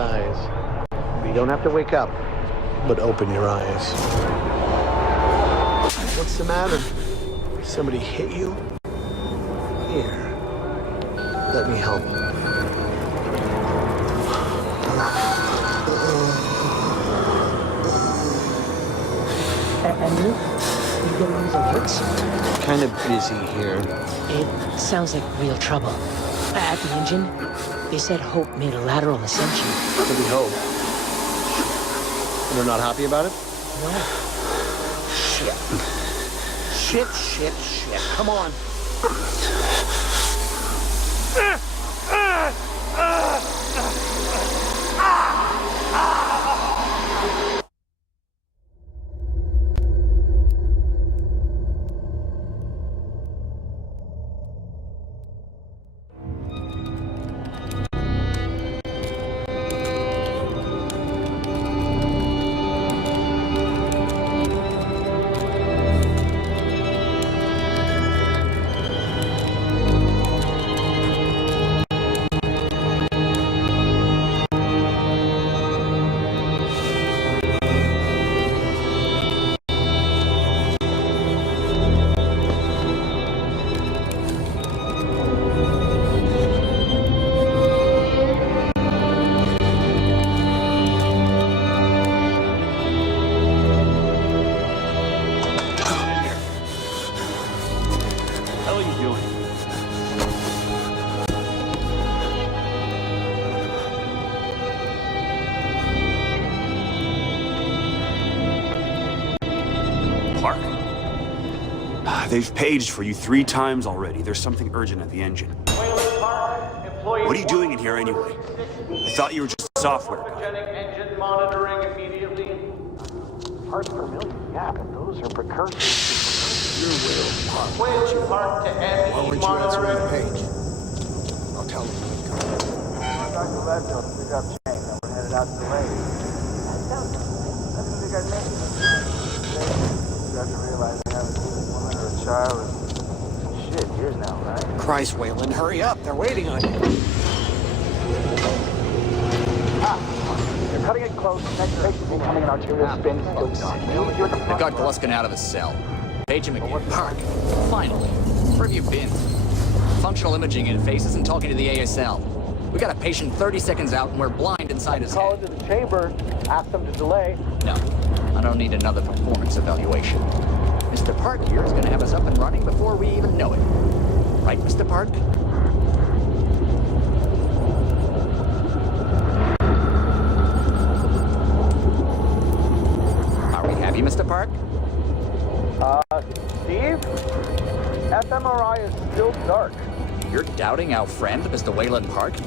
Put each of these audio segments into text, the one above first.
eyes. You don't have to wake up, but open your eyes. What's the matter? Somebody hit you? Here. Let me help. And you getting these alerts? Kind of busy here. It sounds like real trouble. At the engine, they said Hope made a lateral ascension. What do we hope? They're not happy about it? No. Shit. Shit. Come on. They've paged for you 3 times already. There's something urgent at the engine. What are you doing in here anyway? I thought you were just a software guy. Engine monitoring immediately. Parts per million, yeah, but those are precursors. Wheel part to end monitoring. Page? I'll tell them when we come. Dr. Ledfield, pick up chain, and we're headed out to the lake. I think they got naked. You have to realize they haven't seen a woman or a child in shit years now, right? Christ, Waylon, hurry up. They're waiting on you. They're cutting it close. Next patient incoming in arterial spin. They've got Gluskin out of his cell. Page him again. Park. Finally. Where have you been? Functional imaging interface isn't talking to the ASL. We got a patient 30 seconds out and we're blind inside his Call head. into the chamber. Ask them to delay. No. I don't need another performance evaluation. Mr. Park here is going to have us up and running before we even know it. Right, Mr. Park? Are we happy, Mr. Park? Steve? fMRI is still dark. You're doubting our friend, Mr. Wayland Park?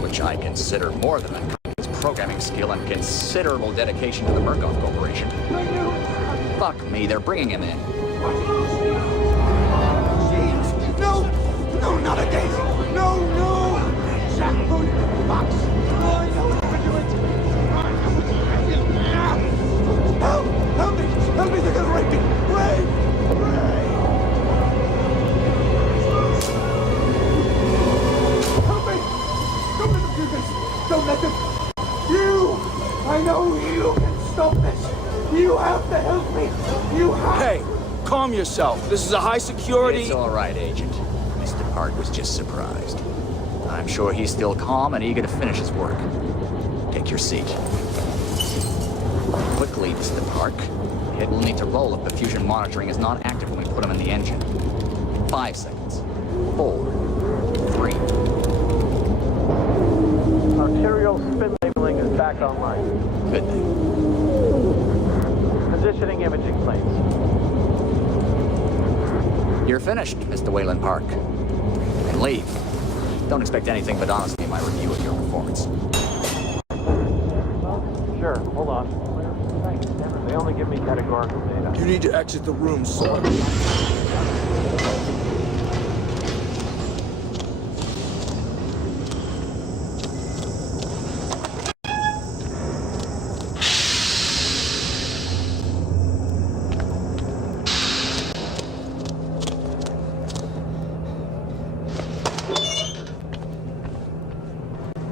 Which I consider more than unconscious programming skill and considerable dedication to the Murkoff Corporation. Fuck me, they're bringing him in. No, not again. No. Box. Help me, they're gonna rape me. Ray. Help me. Don't let them do this. Don't let them. I know you can stop this. You have to help me. You have. Hey, calm yourself. This is a high security... It's all right, Agent. Mr. Park was just surprised. I'm sure he's still calm and eager to finish his work. Take your seat. Quickly, Mr. Park. The head will need to roll if the fusion monitoring is not active when we put him in the engine. 5 seconds. 4, 3. Arterial spin labeling is back online. Good thing. Positioning imaging plates. You're finished, Mr. Wayland Park. You can leave. Don't expect anything but honesty in my review of your performance. Sure, hold on. They only give me categorical data. You need to exit the room, sir.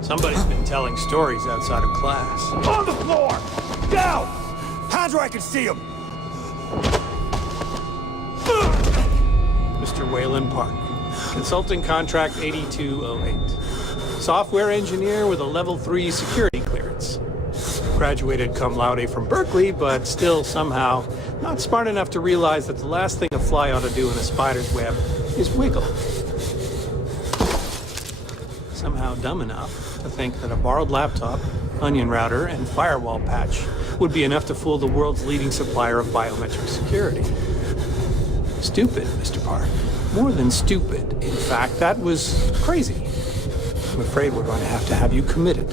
Somebody's been telling stories outside of class. On the floor! Down! Hands where I can see him! Mr. Wayland Park, consulting contract 8208. Software engineer with a level 3 security clearance. Graduated cum laude from Berkeley, but still somehow not smart enough to realize that the last thing a fly ought to do in a spider's web is wiggle. Somehow dumb enough to think that a borrowed laptop, onion router, and firewall patch would be enough to fool the world's leading supplier of biometric security. Stupid, Mr. Park. More than stupid. In fact, that was crazy. I'm afraid we're going to have you committed.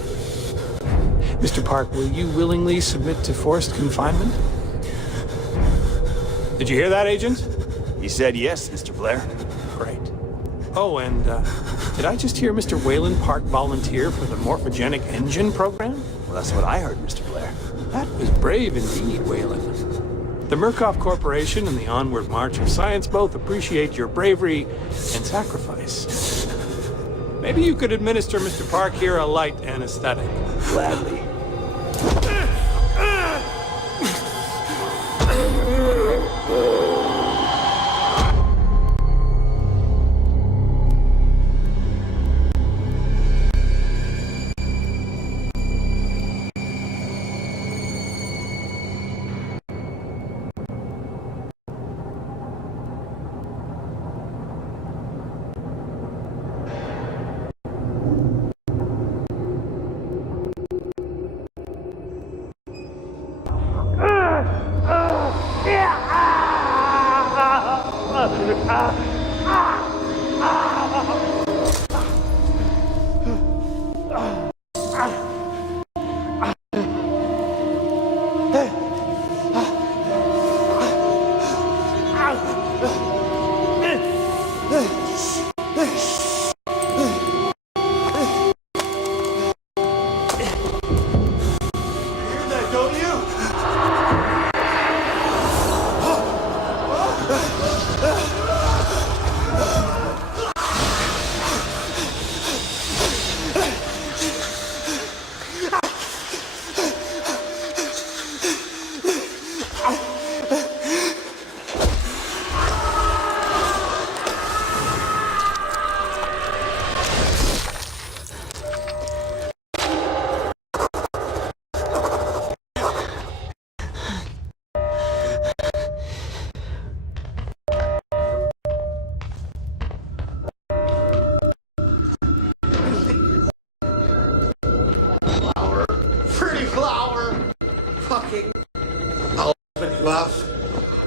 Mr. Park, will you willingly submit to forced confinement? Did you hear that, Agent? He said yes, Mr. Blair. Great. Oh, and did I just hear Mr. Wayland Park volunteer for the morphogenic engine program? Well, that's what I heard, Mr. Blair. That was brave indeed, Wayland. The Murkoff Corporation and the Onward March of Science both appreciate your bravery and sacrifice. Maybe you could administer Mr. Park here a light anesthetic. Gladly.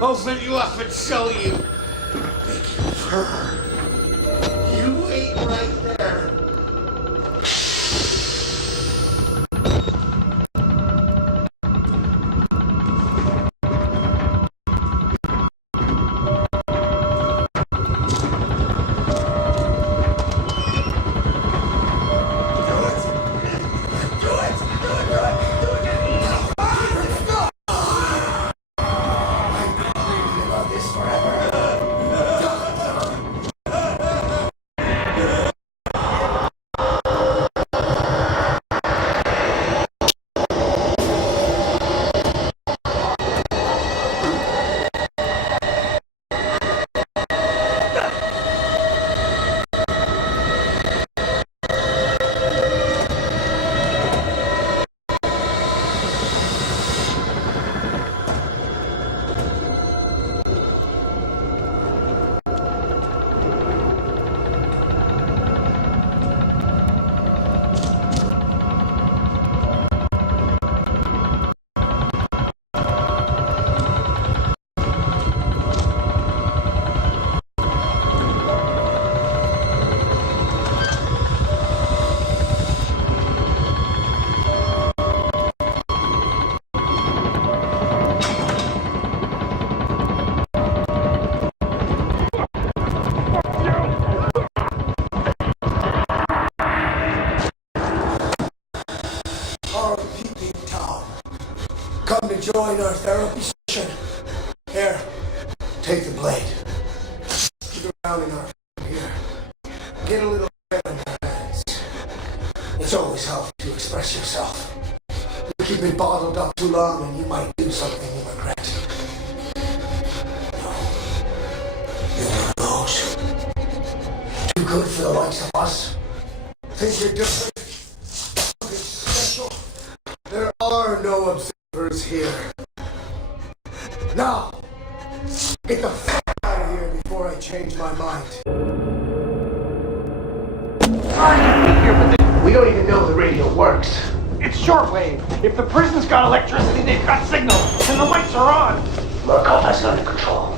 Open you up and show you. Make you purr. You wait right there. Join our therapy session. Here, take the blade. Get around in our here. Get a little red on your hands. We'll It's always helpful to express yourself. You keep it bottled up too long and you might do something you regret. No. You're one of those. Too good for the likes of us. Think you're different? Something special? There are no observers here. Now, get the fuck out of here before I change my mind. We don't even know the radio works. It's shortwave. If the prison's got electricity, they've got signal, and the lights are on. Murkoff has it under control.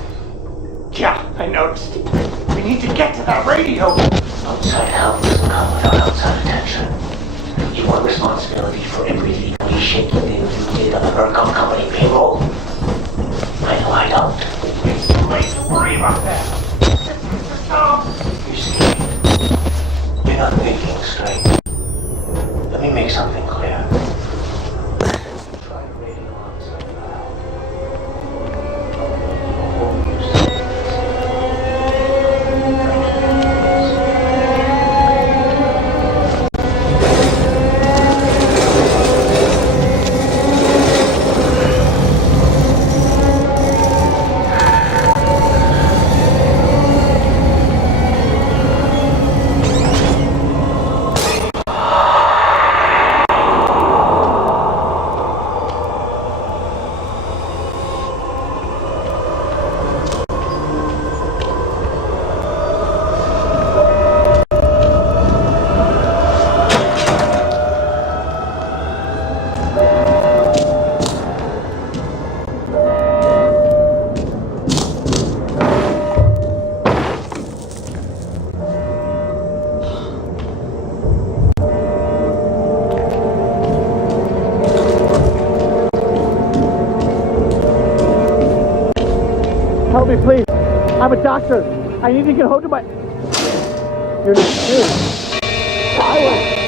Yeah, I noticed. We need to get to that radio. Outside help doesn't come without outside attention. You want responsibility for every legally shaky thing you did on the Murkoff Company payroll. I know I don't. It's too late to worry about that. Mr. Tom. You see, you're not thinking straight. Let me make something clear. Try to radio on some loud. Won't use it. Help me, please. I'm a doctor. I need to get hold of my... You're not here. Silence!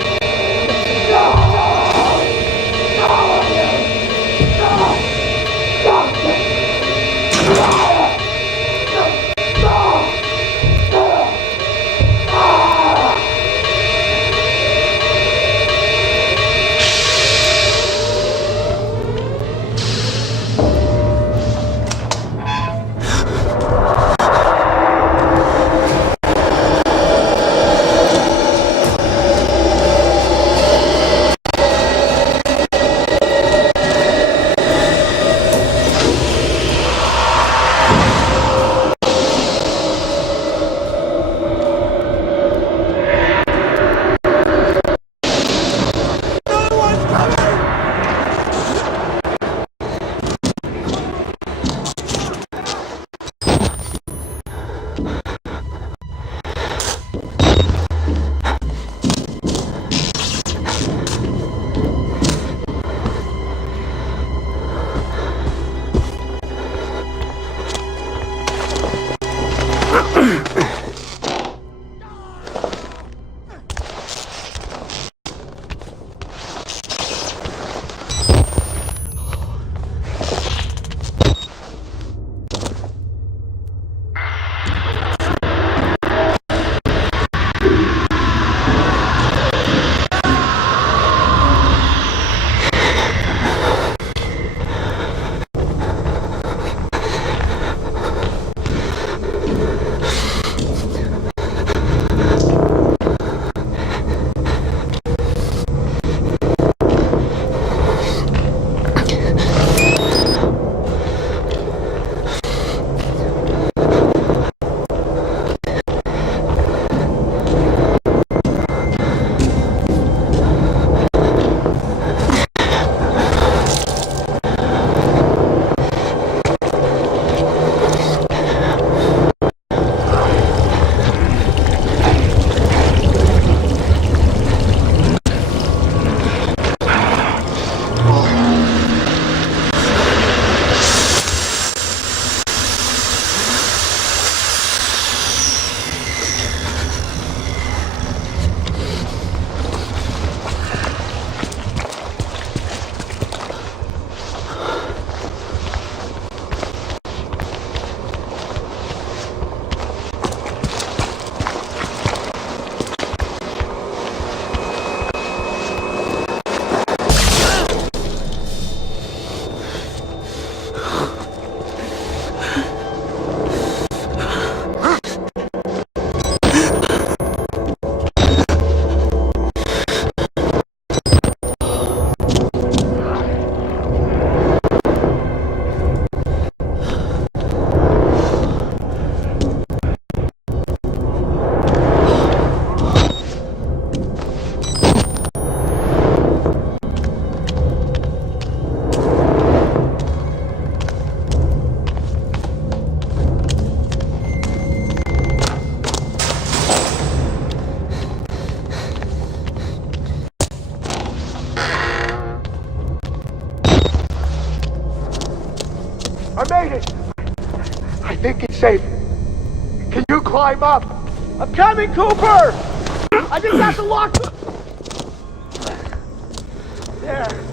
think it's safe? Can you climb up? I'm coming, Cooper! I just have to lock the... There.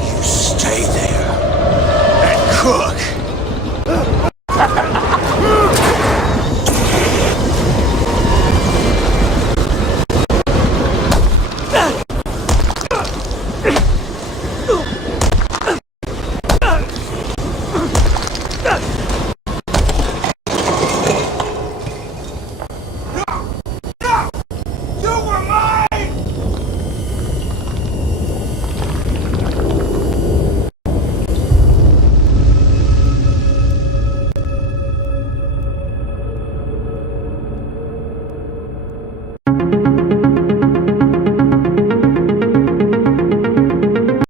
You stay there and cook.